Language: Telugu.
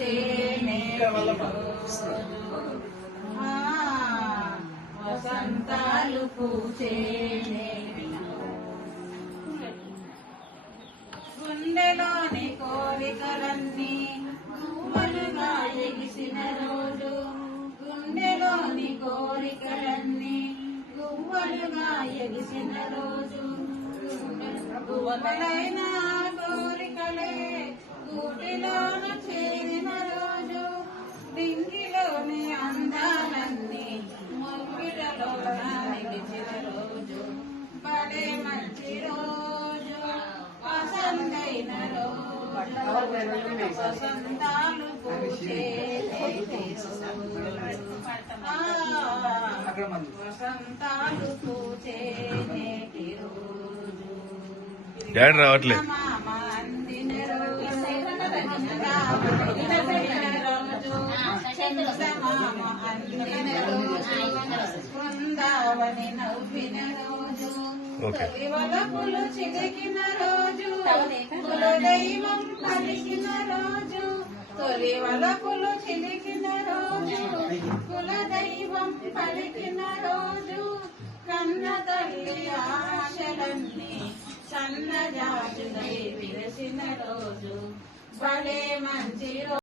పూచే వసంతాలు పూచే గుండెలోని కోరికలన్నీ గుమ్మలుగా ఎగిసిన రోజు గుండెలోని కోరికలన్నీ గుమ్మలుగా ఎగిసిన రోజు గువ్వలైన కోరికలే గూటిలోన చేరిన రోజు డింగిలోని అందాలన్నీ మొగ్గిటలో నిలిచిన రోజు బడే మంచి రోజు వసంతైన రోజు వసంతాలు పూచే వసంతాలు పూచే నేటి రోజు రావట్లేదు బృందావని నవ్విన రోజు వలపులు చిలికిన రోజు కులదైవం పలికిన రోజు తొలి వలపులు చిలికిన రోజు కులదైవం పలికిన రోజు కన్న తల్లి ఆశలన్నీ సన్నజాజులై విరసిన రోజు భలే మంచి